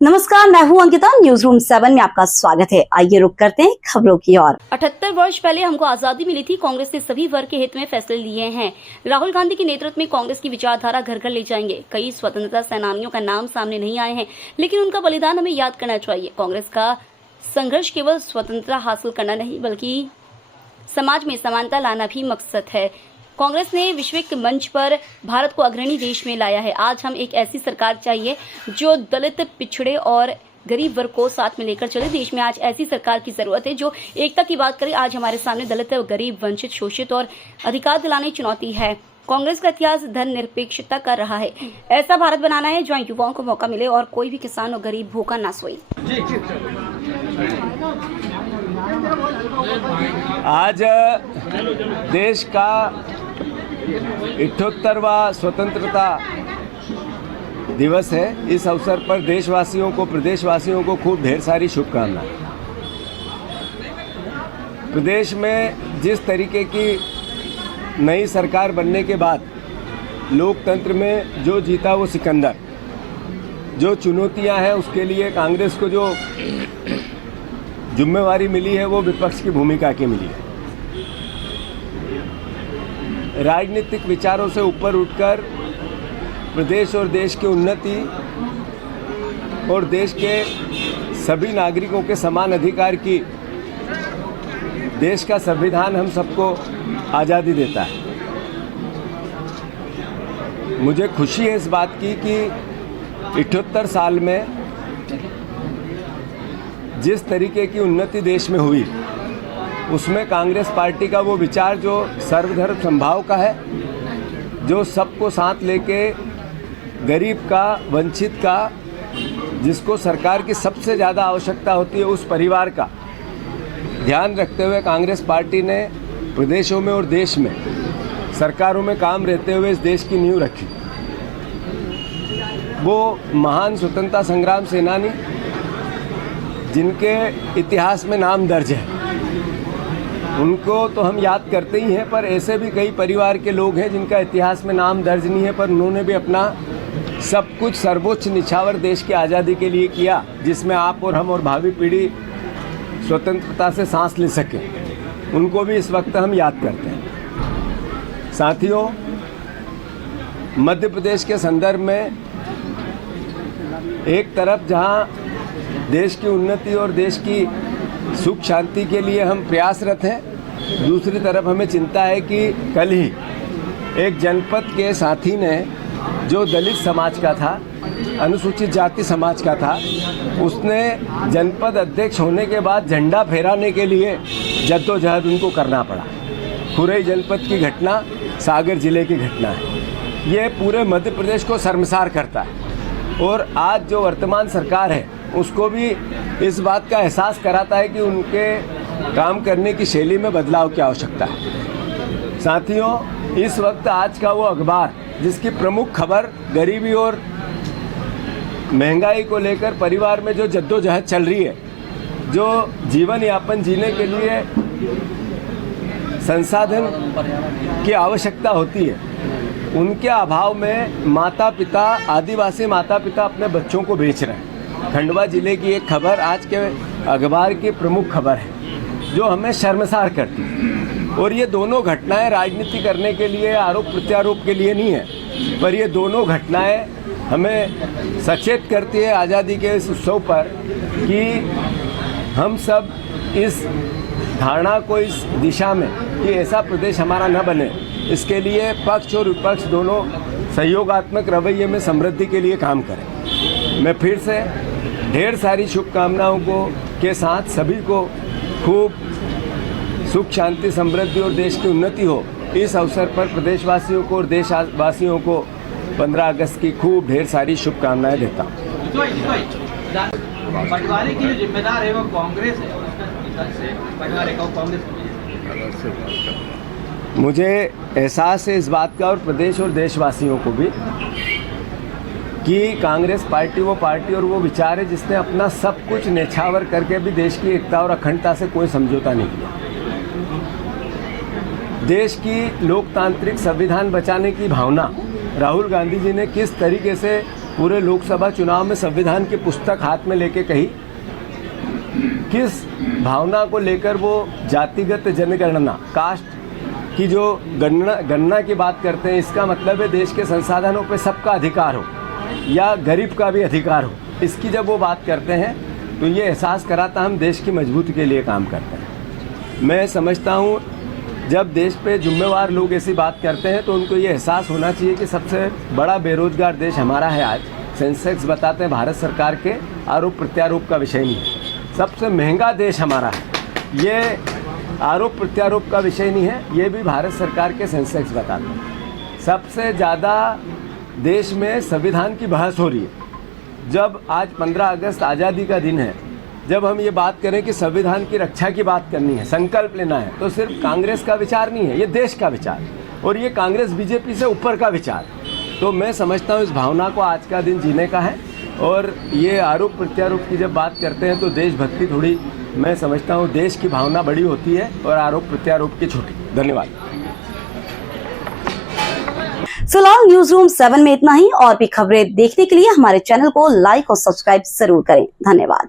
नमस्कार, मैं हूं अंकिता। न्यूज रूम 7 में आपका स्वागत है। आइए रुक करते हैं खबरों की ओर। 78 वर्ष पहले हमको आजादी मिली थी। कांग्रेस ने सभी वर्ग के हित में फैसले लिए हैं। राहुल गांधी के नेतृत्व में कांग्रेस की विचारधारा घर घर ले जाएंगे। कई स्वतंत्रता सेनानियों का नाम सामने नहीं आए हैं, लेकिन उनका बलिदान हमें याद करना चाहिए। कांग्रेस का संघर्ष केवल स्वतंत्रता हासिल करना नहीं, बल्कि समाज में समानता लाना भी मकसद है। कांग्रेस ने वैश्विक मंच पर भारत को अग्रणी देश में लाया है। आज हम एक ऐसी सरकार चाहिए जो दलित, पिछड़े और गरीब वर्ग को साथ में लेकर चले। देश में आज ऐसी सरकार की जरूरत है जो एकता की बात करे। आज हमारे सामने दलित, गरीब, वंचित, शोषित और अधिकार दिलाने चुनौती है। कांग्रेस का इतिहास धर्मनिरपेक्षता का रहा है। ऐसा भारत बनाना है जहाँ युवाओं को मौका मिले और कोई भी किसान और गरीब भूखा ना सोए। आज देश का 78वां स्वतंत्रता दिवस है। इस अवसर पर देशवासियों को, प्रदेशवासियों को खूब ढेर सारी शुभकामनाएं। प्रदेश में जिस तरीके की नई सरकार बनने के बाद लोकतंत्र में जो जीता वो सिकंदर, जो चुनौतियां हैं उसके लिए कांग्रेस को जो जिम्मेवारी मिली है वो विपक्ष की भूमिका की मिली है। राजनीतिक विचारों से ऊपर उठकर प्रदेश और देश की उन्नति और देश के सभी नागरिकों के समान अधिकार की देश का संविधान हम सबको आज़ादी देता है। मुझे खुशी है इस बात की कि 78 साल में जिस तरीके की उन्नति देश में हुई उसमें कांग्रेस पार्टी का वो विचार जो सर्वधर्म समभाव का है, जो सबको साथ लेके गरीब का, वंचित का, जिसको सरकार की सबसे ज़्यादा आवश्यकता होती है उस परिवार का ध्यान रखते हुए कांग्रेस पार्टी ने प्रदेशों में और देश में सरकारों में काम रहते हुए इस देश की नींव रखी। वो महान स्वतंत्रता संग्राम सेनानी जिनके इतिहास में नाम दर्ज है, उनको तो हम याद करते ही हैं, पर ऐसे भी कई परिवार के लोग हैं जिनका इतिहास में नाम दर्ज नहीं है, पर उन्होंने भी अपना सब कुछ सर्वोच्च निछावर देश की आज़ादी के लिए किया, जिसमें आप और हम और भावी पीढ़ी स्वतंत्रता से सांस ले सकें। उनको भी इस वक्त हम याद करते हैं। साथियों, मध्य प्रदेश के संदर्भ में एक तरफ जहां देश की उन्नति और देश की सुख शांति के लिए हम प्रयासरत हैं, दूसरी तरफ हमें चिंता है कि कल ही एक जनपद के साथी ने, जो दलित समाज का था, अनुसूचित जाति समाज का था, उसने जनपद अध्यक्ष होने के बाद झंडा फहराने के लिए जद्दोजहद उनको करना पड़ा। खुरई जनपद की घटना सागर जिले की घटना है। ये पूरे मध्य प्रदेश को शर्मसार करता है और आज जो वर्तमान सरकार है उसको भी इस बात का एहसास कराता है कि उनके काम करने की शैली में बदलाव की आवश्यकता है। साथियों, इस वक्त आज का वो अखबार जिसकी प्रमुख खबर गरीबी और महंगाई को लेकर परिवार में जो जद्दोजहद चल रही है, जो जीवन यापन जीने के लिए संसाधन की आवश्यकता होती है, उनके अभाव में माता पिता, आदिवासी माता पिता अपने बच्चों को बेच रहे हैं। खंडवा जिले की एक खबर आज के अखबार की प्रमुख खबर है जो हमें शर्मसार करती है। और ये दोनों घटनाएं राजनीति करने के लिए, आरोप प्रत्यारोप के लिए नहीं है, पर ये दोनों घटनाएं हमें सचेत करती है आज़ादी के इस उत्सव पर कि हम सब इस धारणा को, इस दिशा में कि ऐसा प्रदेश हमारा न बने, इसके लिए पक्ष और विपक्ष दोनों सहयोगात्मक रवैये में समृद्धि के लिए काम करें। मैं फिर से ढेर सारी शुभकामनाओं को के साथ सभी को खूब सुख, शांति, समृद्धि और देश की उन्नति हो, इस अवसर पर प्रदेशवासियों को और देशवासियों को 15 अगस्त की खूब ढेर सारी शुभकामनाएं देता हूँ। बंटवारे की जो जिम्मेदार है वो कांग्रेस है, बंटवारे का कांग्रेस। मुझे एहसास है इस बात का, और प्रदेश और देशवासियों को भी, कि कांग्रेस पार्टी वो पार्टी और वो विचार है जिसने अपना सब कुछ न्यौछावर करके भी देश की एकता और अखंडता से कोई समझौता नहीं किया। देश की लोकतांत्रिक संविधान बचाने की भावना राहुल गांधी जी ने किस तरीके से पूरे लोकसभा चुनाव में संविधान की पुस्तक हाथ में लेके कही, किस भावना को लेकर वो जातिगत जनगणना, कास्ट की जो गणना की बात करते हैं, इसका मतलब है देश के संसाधनों पे सबका अधिकार हो या गरीब का भी अधिकार हो। इसकी जब वो बात करते हैं तो ये एहसास कराता हम देश की मजबूती के लिए काम करते हैं। मैं समझता हूँ जब देश पे जिम्मेवार लोग ऐसी बात करते हैं तो उनको ये एहसास होना चाहिए कि सबसे बड़ा बेरोजगार देश हमारा है आज। सेंसेक्स बताते हैं भारत सरकार के आरोप प्रत्यारोप का विषय नहीं है। सबसे महंगा देश हमारा है, ये आरोप प्रत्यारोप का विषय नहीं है, ये भी भारत सरकार के सेंसेक्स बताते हैं। सबसे ज़्यादा देश में संविधान की बहस हो रही है। जब आज 15 अगस्त आज़ादी का दिन है, जब हम ये बात करें कि संविधान की रक्षा की बात करनी है, संकल्प लेना है, तो सिर्फ कांग्रेस का विचार नहीं है, ये देश का विचार और ये कांग्रेस बीजेपी से ऊपर का विचार। तो मैं समझता हूँ इस भावना को आज का दिन जीने का है। और ये आरोप प्रत्यारोप की जब बात करते हैं तो देशभक्ति थोड़ी, मैं समझता हूँ देश की भावना बड़ी होती है और आरोप प्रत्यारोप की छोटी। धन्यवाद। फिलहाल न्यूज रूम 7 में इतना ही। और भी खबरें देखने के लिए हमारे चैनल को लाइक और सब्सक्राइब जरूर करें। धन्यवाद।